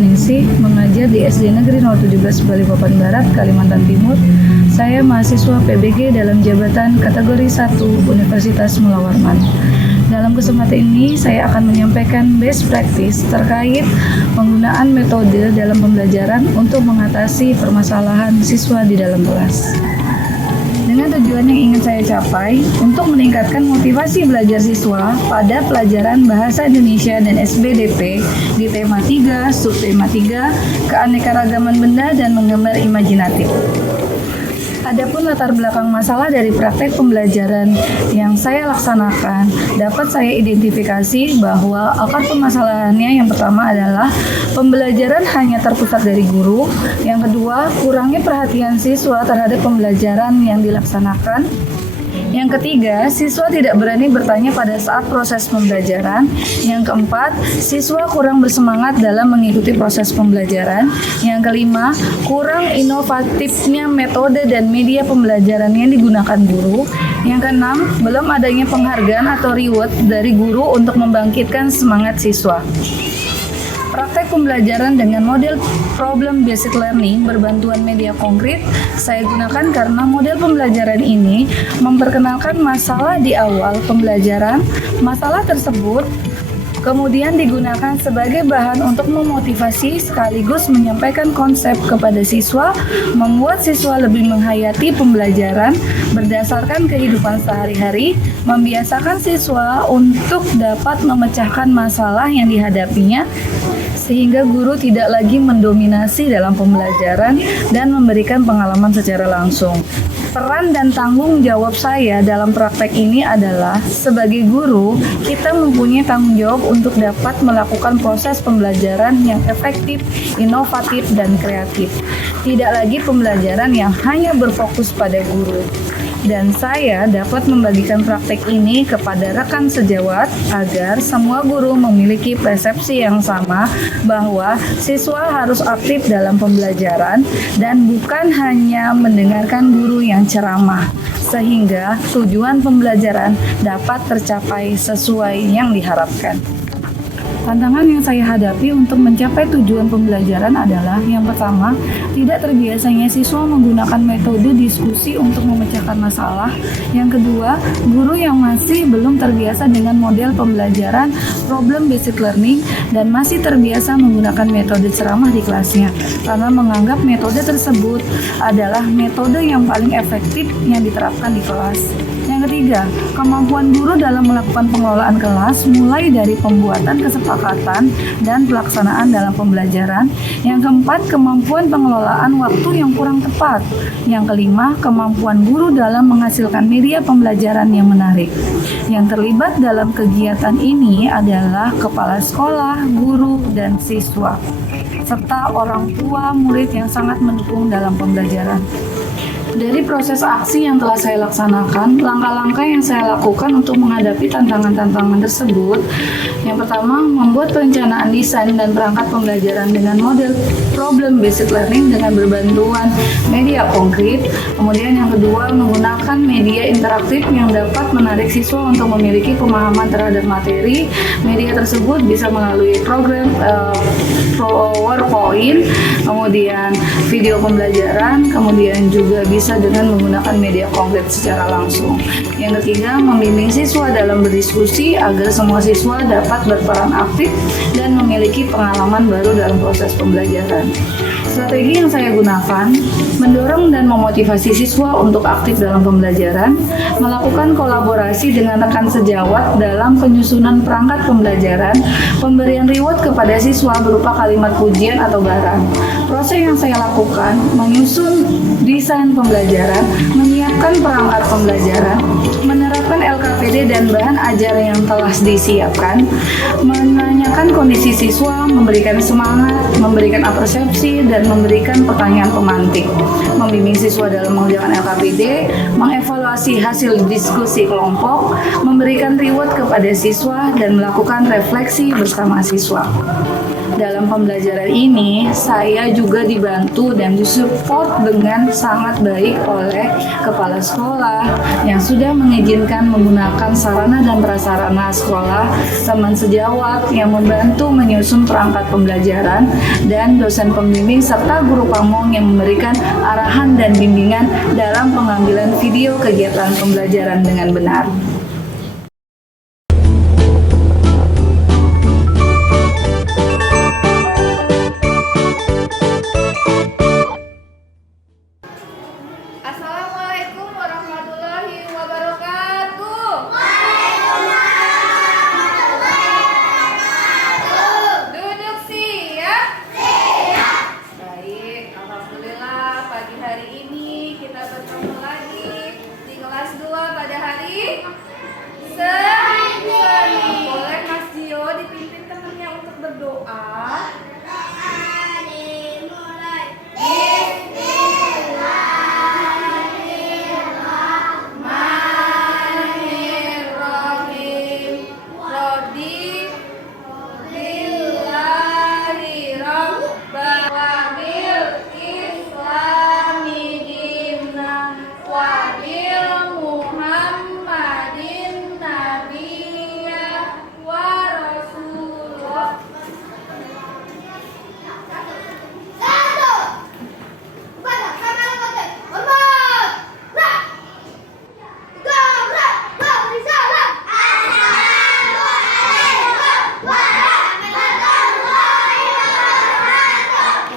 Ningsih, mengajar di SD Negeri 017 Balikpapan Barat, Kalimantan Timur. Saya mahasiswa PBG dalam jabatan kategori 1 Universitas Mula Warman. Dalam kesempatan ini, saya akan menyampaikan best practice terkait penggunaan metode dalam pembelajaran untuk mengatasi permasalahan siswa di dalam kelas. Dengan tujuan yang ingin saya capai untuk meningkatkan motivasi belajar siswa pada pelajaran Bahasa Indonesia dan SBDP di tema 3, subtema 3, keanekaragaman benda dan menggambar imajinatif. Adapun latar belakang masalah dari praktek pembelajaran yang saya laksanakan, dapat saya identifikasi bahwa akar permasalahannya yang pertama adalah pembelajaran hanya terpusat dari guru, yang kedua kurangnya perhatian siswa terhadap pembelajaran yang dilaksanakan, yang ketiga, siswa tidak berani bertanya pada saat proses pembelajaran. Yang keempat, siswa kurang bersemangat dalam mengikuti proses pembelajaran. Yang kelima, kurang inovatifnya metode dan media pembelajaran yang digunakan guru. Yang keenam, belum adanya penghargaan atau reward dari guru untuk membangkitkan semangat siswa. Praktek pembelajaran dengan model problem based learning berbantuan media konkret saya gunakan karena model pembelajaran ini memperkenalkan masalah di awal pembelajaran. Masalah tersebut kemudian digunakan sebagai bahan untuk memotivasi sekaligus menyampaikan konsep kepada siswa, membuat siswa lebih menghayati pembelajaran berdasarkan kehidupan sehari-hari, membiasakan siswa untuk dapat memecahkan masalah yang dihadapinya, sehingga guru tidak lagi mendominasi dalam pembelajaran dan memberikan pengalaman secara langsung. Peran dan tanggung jawab saya dalam praktek ini adalah sebagai guru, kita mempunyai tanggung jawab untuk dapat melakukan proses pembelajaran yang efektif, inovatif, dan kreatif. Tidak lagi pembelajaran yang hanya berfokus pada guru. Dan saya dapat membagikan praktek ini kepada rekan sejawat agar semua guru memiliki persepsi yang sama bahwa siswa harus aktif dalam pembelajaran dan bukan hanya mendengarkan guru yang ceramah, sehingga tujuan pembelajaran dapat tercapai sesuai yang diharapkan. Tantangan yang saya hadapi untuk mencapai tujuan pembelajaran adalah yang pertama, tidak terbiasanya siswa menggunakan metode diskusi untuk memecahkan masalah. Yang kedua, guru yang masih belum terbiasa dengan model pembelajaran problem based learning dan masih terbiasa menggunakan metode ceramah di kelasnya karena menganggap metode tersebut adalah metode yang paling efektif yang diterapkan di kelas. Yang ketiga, kemampuan guru dalam melakukan pengelolaan kelas mulai dari pembuatan kesepakatan dan pelaksanaan dalam pembelajaran. Yang keempat, kemampuan pengelolaan waktu yang kurang tepat. Yang kelima, kemampuan guru dalam menghasilkan media pembelajaran yang menarik. Yang terlibat dalam kegiatan ini adalah kepala sekolah, guru, dan siswa, serta orang tua murid yang sangat mendukung dalam pembelajaran. Dari proses aksi yang telah saya laksanakan, langkah-langkah yang saya lakukan untuk menghadapi tantangan-tantangan tersebut, yang pertama, membuat perencanaan desain dan perangkat pembelajaran dengan model problem based learning dengan berbantuan media konkret. Kemudian yang kedua, menggunakan media interaktif yang dapat menarik siswa untuk memiliki pemahaman terhadap materi. Media tersebut bisa melalui program PowerPoint, kemudian video pembelajaran, kemudian juga bisa dengan menggunakan media konkret secara langsung. Yang ketiga, membimbing siswa dalam berdiskusi agar semua siswa dapat berperan aktif dan memiliki pengalaman baru dalam proses pembelajaran. Strategi yang saya gunakan, mendorong dan memotivasi siswa untuk aktif dalam pembelajaran, melakukan kolaborasi dengan rekan sejawat dalam penyusunan perangkat pembelajaran, pemberian reward kepada siswa berupa kalimat pujian atau barang. Proses yang saya lakukan, menyusun desain pembelajaran, menyiapkan perangkat pembelajaran, menerapkan LKPD dan bahan ajar yang telah disiapkan, menanyakan kondisi siswa, memberikan semangat, memberikan apresiasi, dan memberikan pertanyaan pemantik, membimbing siswa dalam mengerjakan LKPD, mengevaluasi hasil diskusi kelompok, memberikan reward kepada siswa, dan melakukan refleksi bersama siswa. dalam pembelajaran ini saya juga dibantu dan disupport dengan sangat baik oleh kepala sekolah yang sudah mengizinkan menggunakan sarana dan prasarana sekolah, teman sejawat yang membantu menyusun perangkat pembelajaran, dan dosen pembimbing serta guru pamong yang memberikan arahan dan bimbingan dalam pengambilan video kegiatan pembelajaran dengan benar. Assalamualaikum warahmatullahi wabarakatuh. Duduk siap. Baik, alhamdulillah pagi hari ini kita bertemu lagi di kelas 2 pada hari Senin. Boleh Mas Gio dipimpin temannya untuk berdoa?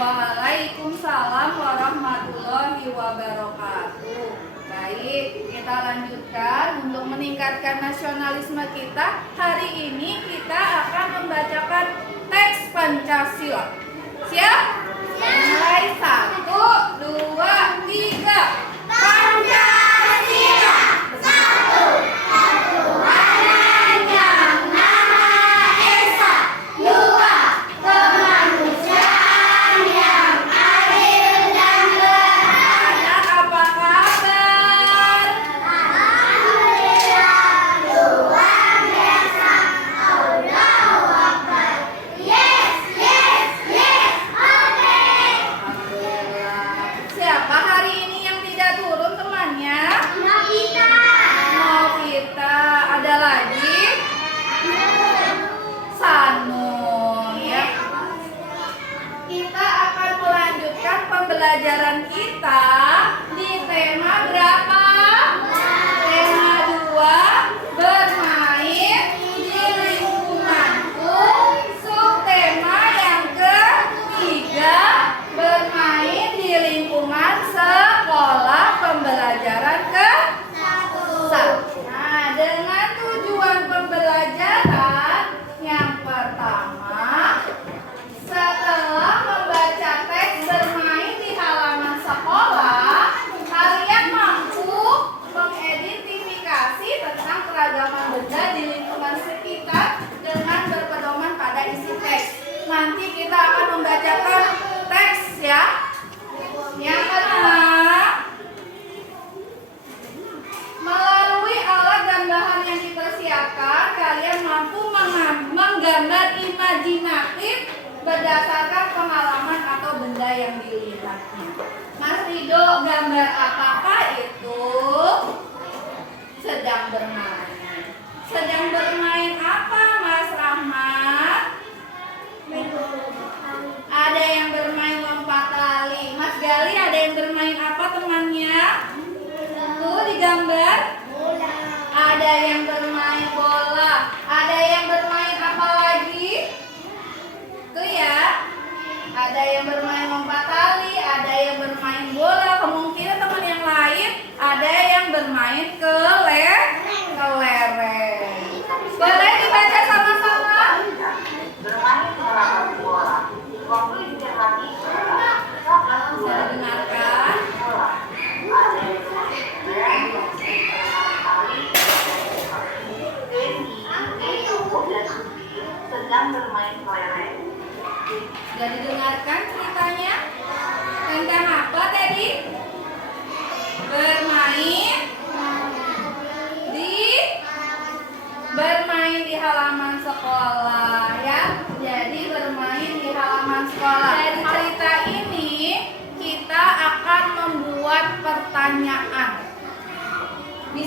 Waalaikumsalam warahmatullahi wabarakatuh. Baik, kita lanjutkan untuk meningkatkan nasionalisme kita. Hari ini kita akan membacakan teks Pancasila. Siap? Mulai 1, 2, 3. Pancasila. Siapa hari ini yang tidak turun temannya? Novita. Ada lagi? Sanun ya. Kita akan melanjutkan pembelajaran kita di tema berapa? Tema 2, bermain di lingkunganku. Subtema yang ketiga, bermain di lingkungan sekolah pembelajaran ke-1. Nah, dengan tujuan pembelajaran yang pertama, setelah membaca teks bermain di halaman sekolah, kalian mampu mengidentifikasi tentang keragaman benda di lingkungan sekitar dengan berpedoman pada isi teks. Nanti kita akan membacakan teks ya. Yang kedua, melalui alat dan bahan yang kita siapkan, kalian mampu menggambar imajinatif berdasarkan pengalaman atau benda yang dilihatnya. Mas Rido, gambar apakah itu? Sedang bermain. Sedang bermain apa, Mas Rahmat? Ada yang bermain lompat tali. Mas Gali, ada yang bermain apa temannya? Tuh digambar. Ada yang bermain bola. Ada yang bermain apa lagi? Tuh ya. Ada yang bermain lompat tali, ada yang bermain bola. Kemungkinan teman yang lain ada yang bermain kelereng. Boleh dibaca sama-sama? Bermain melawan bola. Waktu juga lagi. Bisa dengarkan. Sedang bermain kelereng. Sudah didengarkan ceritanya? Tentang apa tadi? Bermain di halaman sekolah ya. Jadi bermain di halaman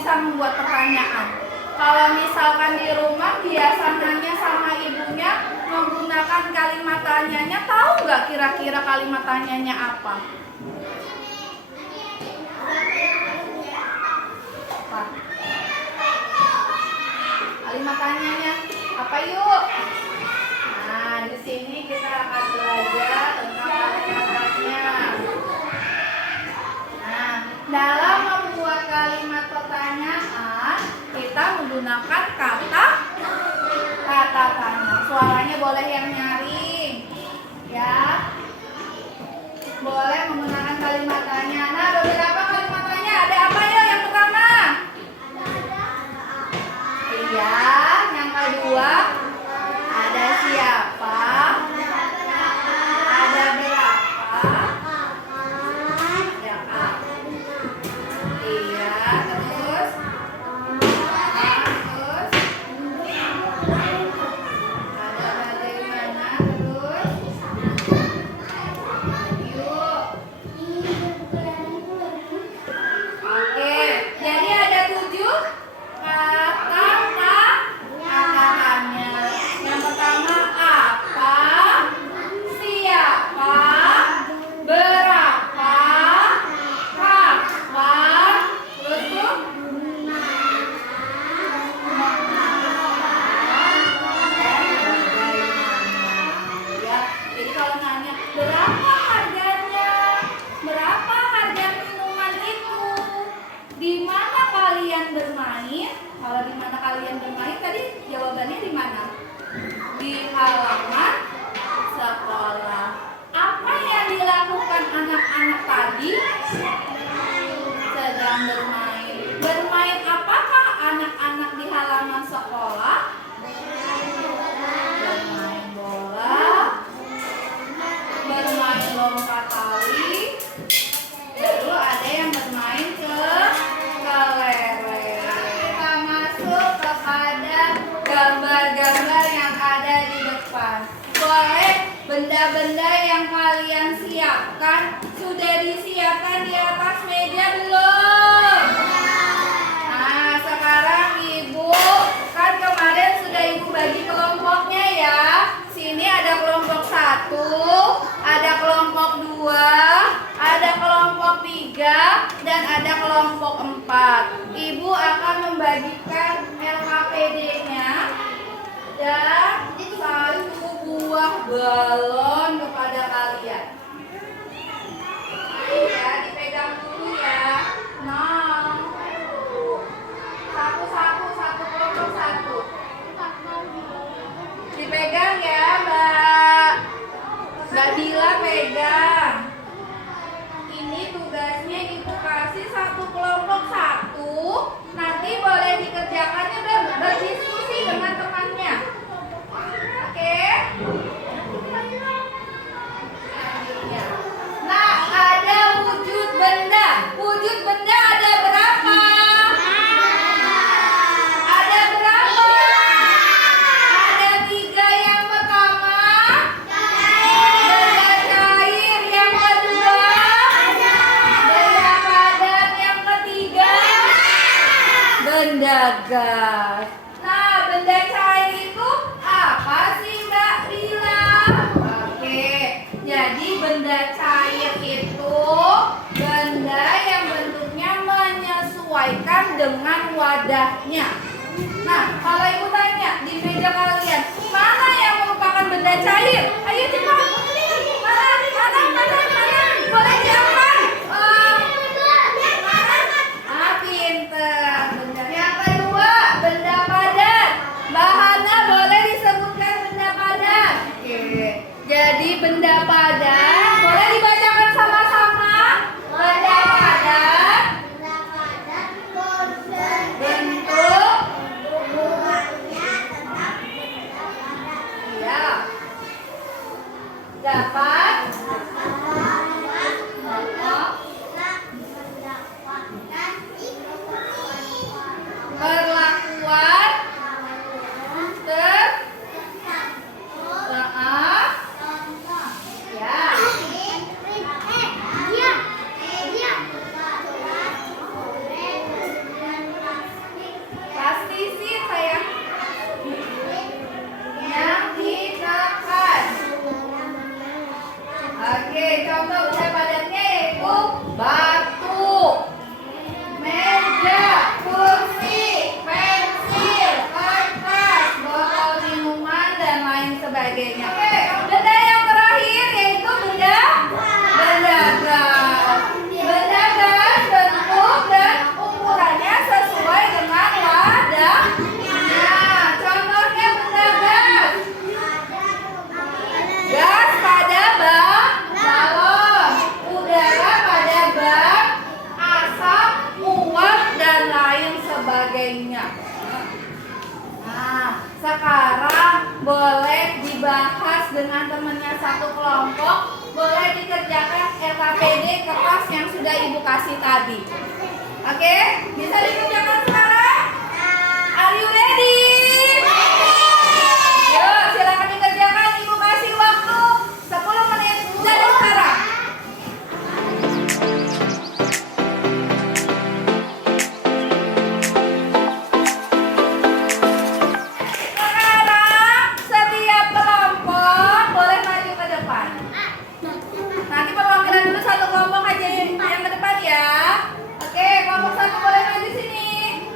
bisa membuat pertanyaan. Kalau misalkan di rumah biasa nanya sama ibunya menggunakan kalimat tanyanya, tahu nggak kira-kira kalimat tanyanya apa? Apa? Kalimat tanyanya apa yuk? Nah, di sini kita akan belajar tentang kalimat tanya. Nah, dalam membuat kalimat pertanyaan, kita menggunakan kata tanya. Suaranya boleh yang nyaring, ya. Boleh menggunakan kalimat tanya. Nah, beberapa kalimat tanya ada apa ya? Yang pertama, iya. Yang kedua, ada siapa, ada berapa, ada apa. Iya, terus ada bagaimana, terus yuk. Oke, jadi ada 7 kata tanya. Yang pertama apa, siapa, berapa, kapan, terus tuh ya. Jadi kalau nanya berapa harganya, berapa harga minuman itu, di mana kalian bermain? Kalau di mana kalian bermain tadi jawabannya di mana? Di halaman sekolah. Apa yang dilakukan anak-anak tadi? Sedang bermain. Bermain apakah anak-anak di halaman sekolah? Bermain bola, bermain lompat tali, lalu ada yang bermain kelereng. Kita masuk kepada gambar-gambar yang ada di depan. Boleh benda-benda yang kalian siapkan sudah disiapkan di atas meja belum? Nah, sekarang ibu kan kemarin sudah ibu bagi kelompoknya ya. Sini ada kelompok 1, ada kelompok 2, ada kelompok 3, dan ada kelompok 4. Ibu akan membagikan LKPD-nya dan 1 buah balon kepada kalian. Ya, dipegang dulu ya. Nah, satu kelompok 1. Dipegang ya, Mbak Dila pegang. Ini tugasnya ibu kasih 1 kelompok 1. Nanti boleh dikerjakannya berdiskusi dengan temannya. Oke? Selanjutnya. Nah, ada wujud benda. Wujud benda ada berapa? Ada berapa? Ada 3 yang pertama. Benda cair yang kedua. Benda padat yang ketiga. Benda gas. Nah, benda cair itu apa sih Mbak Dila? Oke, jadi benda cair itu benda yang bentuknya menyesuaikan dengan wadahnya. Nah, kalau ibu tanya di meja kalian, mana yang merupakan benda cair? Ayo cepat. Mana? Boleh diangkat. Pinter. Benda yang kedua, benda padat. Mbak Hana boleh disebutkan benda padat. Oke. Jadi benda padat boleh dibacakan sama-sama. Benda padat bentuk ya dapat perlakuan ya Oke, contoh benda padatnya yaitu batu, meja, kursi, pensil, kertas, botol minuman, dan lain sebagainya. Oke, benda yang terakhir yaitu benda gas. Benda gas bentuk dan ukurannya sesuai dengan wadahnya. Contohnya benda gas. Gas pada balon, udara pada bak, asap, uap, dan lain sebagainya. Nah, sekarang boleh dibahas dengan temannya satu kelompok. Boleh dikerjakan LKPD kertas yang sudah Ibu kasih tadi. Oke, bisa dikerjakan sekarang? Are you ready? Yuk, silakan dikerjakan. Ibu kasih waktu 10 menit dari sekarang. Sekarang setiap kelompok boleh maju ke depan. Nanti perwakilan dulu satu kelompok aja yang ke depan ya. Oke, kelompok satu boleh maju sini.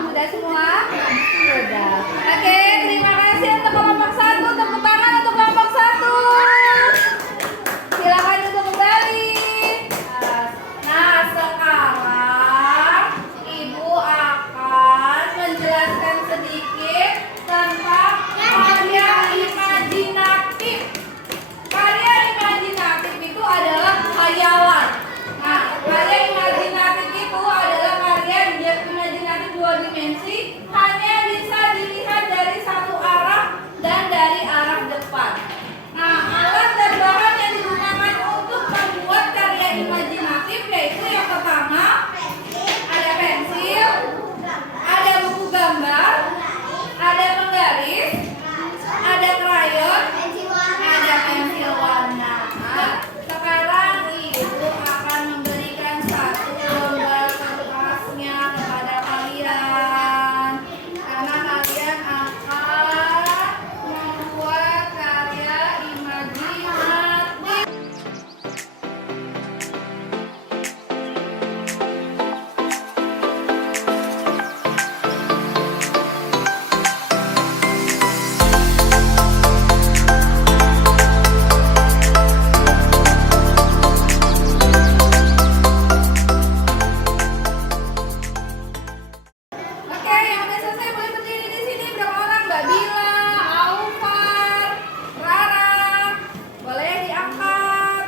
Sudah semua? Sudah. Oke, terima kasih untuk kelompok satu. Tepuk tangan untuk kelompok satu. Silakan duduk kembali. Nah, sekarang Ibu akan menjelaskan sedikit tentang karya imajinatif. Karya imajinatif itu adalah khayalan. Nah, karya imajinatif itu adalah karya imajinatif dua dimensi, hanya bisa dilihat dari satu arah dan dari arah depan. Nah, alat dan bahan yang digunakan untuk membuat karya imajinatif yaitu yang pertama ada pensil, ada buku gambar, ada penggaris, ada krayon, ada pensil warna. Nah, sekarang Ibu akan memberikan satu lembar kertasnya kepada kalian, karena kalian akan membuat karya imajinatif. Oke, yang udah selesai boleh berdiri di sini. Berapa orang? Mbak Bila, Aufar, Rara. Boleh diangkat.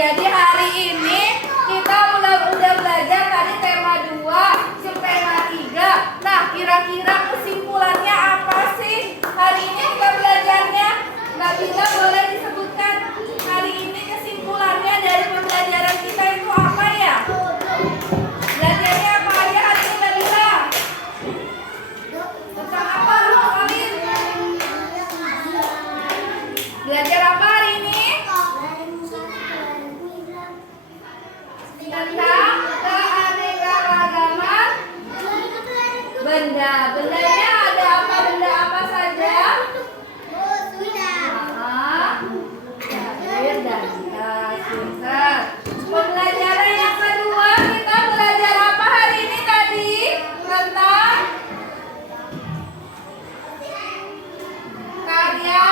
Jadi hari ini kita udah belajar tadi tema 2, subtema 3. Nah, kira-kira kesimpulannya apa sih? Hari ini kita belajarnya, Mbak Bila boleh disebutkan hari ini kesimpulannya dari pembelajaran kita itu apa ya? Belajarnya apa aja hari ini, Mbak Bila? Tentang apa, Lu Alin? Belajar apa hari ini? Tentang keanekaragaman benda. Bendanya ada apa? Benda apa saja? Air dan gas. Pintar. Pembelajaran yang kedua, kita belajar apa hari ini tadi? Tentang karya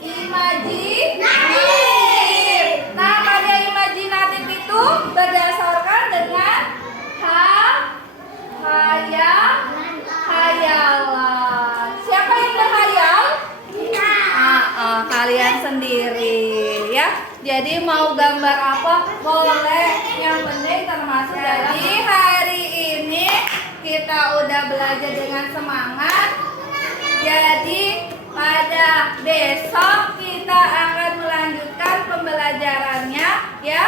imajinatif. Nah, karya imajinatif itu berdasarkan dengan hayalan. Siapa yang berhayal? Kalian sendiri ya. Jadi mau gambar apa boleh, yang penting termasuk. Jadi hari ini kita udah belajar dengan semangat. Jadi pada besok kita akan melanjutkan pembelajarannya ya.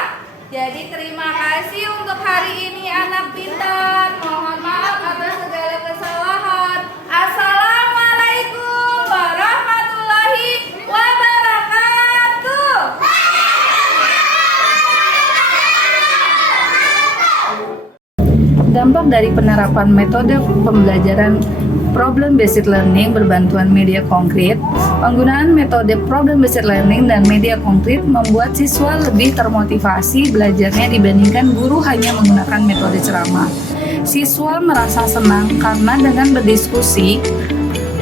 Jadi terima kasih untuk hari ini anak pintar. Mohon maaf atas segala kesalahan. Assalamualaikum. Dampak dari penerapan metode pembelajaran problem based learning berbantuan media konkret. Penggunaan metode problem based learning dan media konkret membuat siswa lebih termotivasi belajarnya dibandingkan guru hanya menggunakan metode ceramah. Siswa merasa senang karena dengan berdiskusi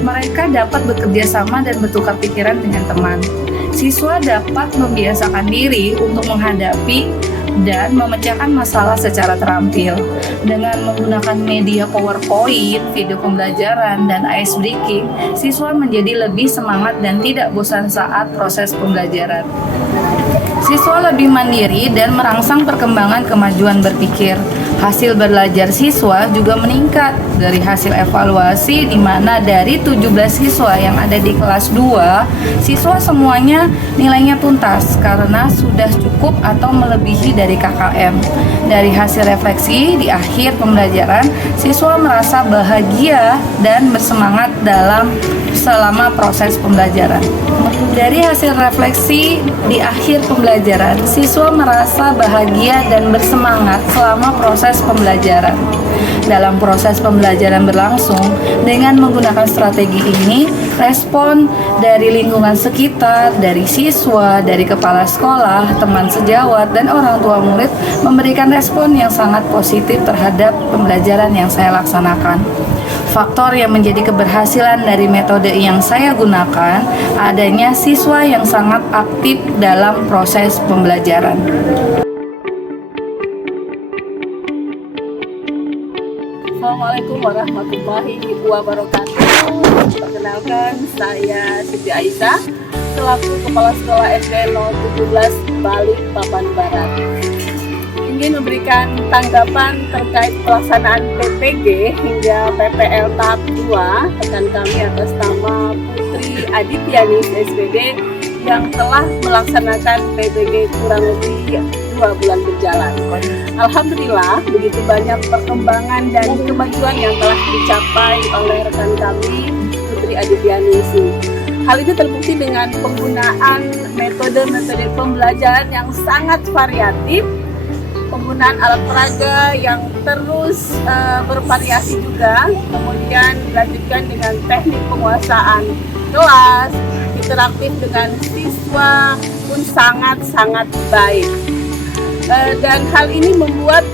mereka dapat bekerja sama dan bertukar pikiran dengan teman. Siswa dapat membiasakan diri untuk menghadapi dan memecahkan masalah secara terampil. Dengan menggunakan media PowerPoint, video pembelajaran, dan ice breaking, siswa menjadi lebih semangat dan tidak bosan saat proses pembelajaran. Siswa lebih mandiri dan merangsang perkembangan kemajuan berpikir. Hasil belajar siswa juga meningkat. Dari hasil evaluasi di mana dari 17 siswa yang ada di kelas 2, siswa semuanya nilainya tuntas karena sudah cukup atau melebihi dari KKM. Dari hasil refleksi di akhir pembelajaran, siswa merasa bahagia dan bersemangat selama proses pembelajaran. Dari hasil refleksi di akhir pembelajaran, siswa merasa bahagia dan bersemangat selama proses pembelajaran. Dalam proses pembelajaran berlangsung, dengan menggunakan strategi ini, respon dari lingkungan sekitar, dari siswa, dari kepala sekolah, teman sejawat, dan orang tua murid memberikan respon yang sangat positif terhadap pembelajaran yang saya laksanakan. Faktor yang menjadi keberhasilan dari metode yang saya gunakan adanya siswa yang sangat aktif dalam proses pembelajaran. Assalamualaikum warahmatullahi wabarakatuh. Perkenalkan, saya Siti Aisyah selaku Kepala Sekolah SD 017 Balikpapan Barat. Ingin memberikan tanggapan terkait pelaksanaan PPG hingga PPL tahap 2 rekan kami atas nama Putri Adityanis SPD yang telah melaksanakan PPG kurang lebih 2 bulan berjalan. Alhamdulillah, begitu banyak perkembangan dan kemajuan yang telah dicapai oleh rekan kami Putri Adityanis. Hal ini terbukti dengan penggunaan metode-metode pembelajaran yang sangat variatif, penggunaan alat peraga yang terus bervariasi juga, kemudian dilanjutkan dengan teknik penguasaan kelas, interaktif dengan siswa pun sangat-sangat baik. Dan hal ini membuat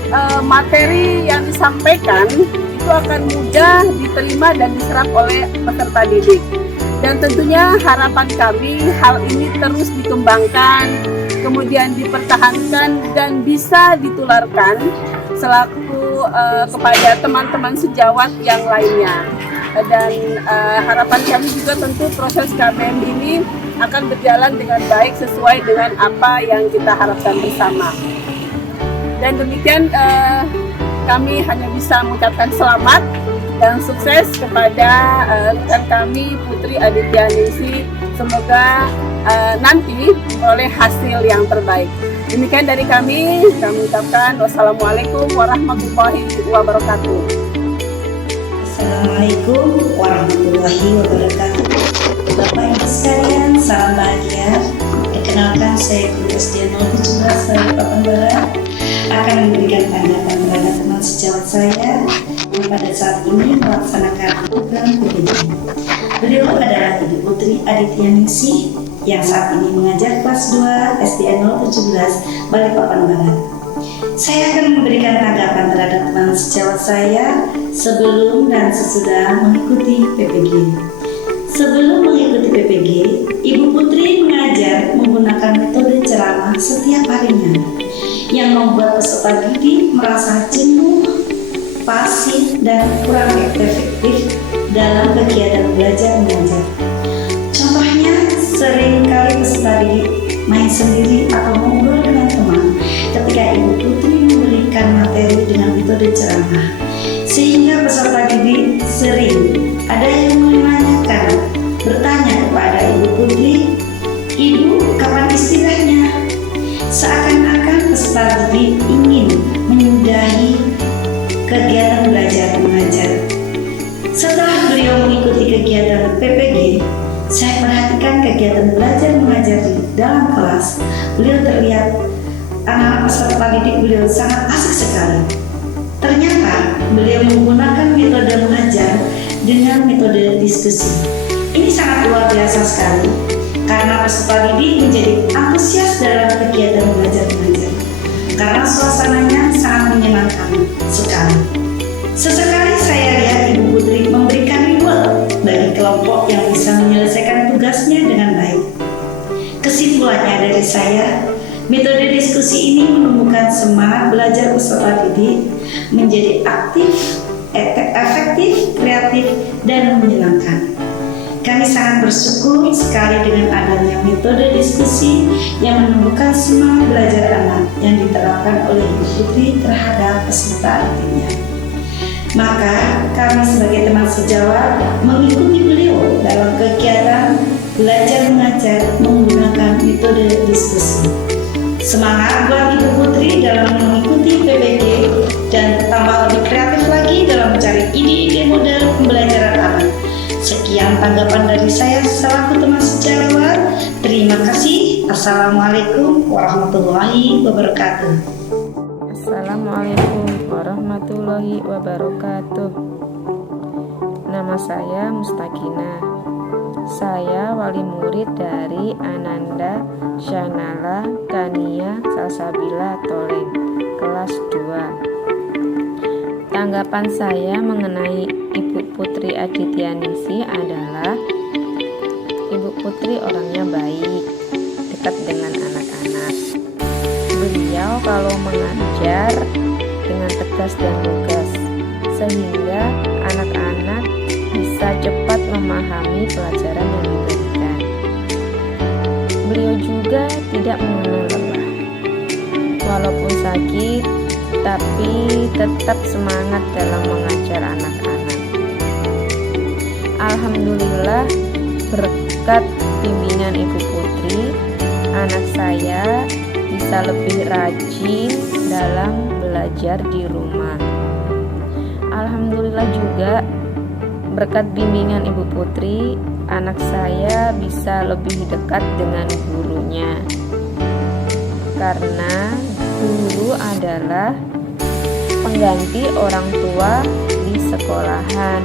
materi yang disampaikan itu akan mudah diterima dan diserap oleh peserta didik. Dan tentunya harapan kami hal ini terus dikembangkan, kemudian dipertahankan dan bisa ditularkan selaku kepada teman-teman sejawat yang lainnya. Dan harapan kami juga tentu proses KBM ini akan berjalan dengan baik sesuai dengan apa yang kita harapkan bersama. Dan demikian kami hanya bisa mengucapkan selamat dan sukses kepada rekan kami Putri Adityanis. Semoga nanti oleh hasil yang terbaik. Demikian dari kami ucapkan wassalamualaikum warahmatullahi wabarakatuh. Assalamualaikum warahmatullahi wabarakatuh. Bapak Ibu sekalian, salam bahagia. Perkenalkan, saya Guru SD 017 Balikpapan Barat akan memberikan tanggapan terhadap teman sejawat saya yang pada saat ini melaksanakan program PPG. Beliau adalah Ibu Putri Adityanis yang saat ini mengajar kelas 2 SDN 017 Balikpapan Barat. Saya akan memberikan tanggapan terhadap teman sejawat saya sebelum dan sesudah mengikuti PPG. Sebelum mengikuti PPG, Ibu Putri mengajar menggunakan metode ceramah setiap harinya yang membuat peserta didik merasa jenuh, pasif, dan kurang efektif dalam kegiatan belajar mengajar. Contohnya, sering kali peserta didik main sendiri atau ngobrol dengan teman ketika Ibu Putri memberikan materi dengan metode ceramah, sehingga peserta didik sering ada yang menanyakan, bertanya kepada Ibu Putri, "Ibu, kapan istilahnya?" Seakan-akan peserta didik ingin menyudahi kegiatan belajar mengajar. Setelah beliau mengikuti kegiatan PPG, saya perhatikan kegiatan belajar mengajar di dalam kelas. Beliau terlihat anak-anak peserta didik beliau sangat asik sekali. Ternyata beliau menggunakan metode mengajar dengan metode diskusi. Ini sangat luar biasa sekali karena peserta didik menjadi antusias dalam kegiatan belajar mengajar karena suasananya sangat menyenangkan sekali. Sesekali saya lihat Ibu Putri memberikan reward bagi kelompok yang bisa menyelesaikan tugasnya dengan baik. Kesimpulannya dari saya, metode diskusi ini menumbuhkan semangat belajar peserta didik menjadi aktif, efektif, kreatif, dan menyenangkan. Kami sangat bersyukur sekali dengan adanya metode diskusi yang menumbuhkan semangat belajar anak yang diterapkan oleh Ibu Putri terhadap peserta didiknya. Maka kami sebagai teman sejawat mengikuti beliau dalam kegiatan belajar mengajar menggunakan metode diskusi. Semangat buat Ibu Putri dalam mengikuti PBG dan tambah lebih kreatif lagi dalam mencari ide-ide model pembelajaran anak. Sekian tanggapan dari saya selaku teman sejawat. Terima kasih. Assalamualaikum warahmatullahi wabarakatuh. Assalamualaikum warahmatullahi wabarakatuh. Nama saya Mustakina. Saya wali murid dari Ananda Syanala Kania Salsabila Toleng, kelas 2. Tanggapan saya mengenai Ibu Putri Adityanisi adalah Ibu Putri orangnya baik, dekat dengan anak-anak. Beliau kalau mengajar dengan tegas dan lugas, sehingga anak-anak bisa cepat memahami pelajaran yang diberikan. Beliau juga tidak mengenal lelah. Walaupun sakit, tapi tetap semangat dalam mengajar anak-anak. Alhamdulillah, berkat bimbingan Ibu Putri, anak saya bisa lebih rajin dalam belajar di rumah. Alhamdulillah juga berkat bimbingan Ibu Putri, anak saya bisa lebih dekat dengan gurunya. Karena guru adalah pengganti orang tua di sekolahan.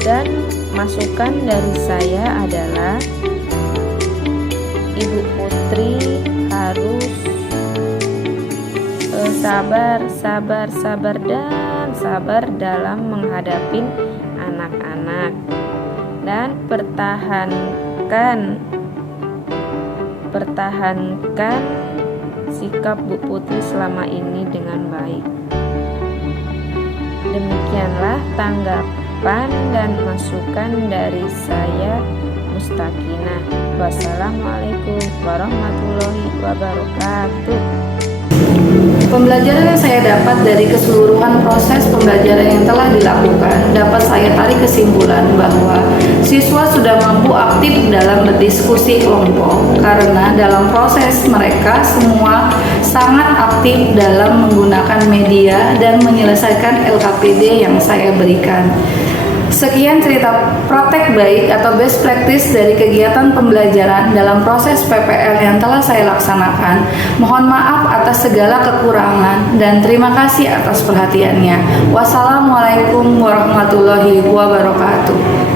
Dan masukan dari saya adalah Ibu Putri harus sabar dalam menghadapi anak-anak dan pertahankan sikap Bu Putri selama ini dengan baik. Demikianlah tanggapan dan masukan dari saya, Mustakina. Wassalamualaikum warahmatullahi wabarakatuh. Pembelajaran yang saya dapat dari keseluruhan proses pembelajaran yang telah dilakukan dapat saya tarik kesimpulan bahwa siswa sudah mampu aktif dalam berdiskusi kelompok karena dalam proses mereka semua sangat aktif dalam menggunakan media dan menyelesaikan LKPD yang saya berikan. Sekian cerita praktek baik atau best practice dari kegiatan pembelajaran dalam proses PPL yang telah saya laksanakan. Mohon maaf atas segala kekurangan dan terima kasih atas perhatiannya. Wassalamualaikum warahmatullahi wabarakatuh.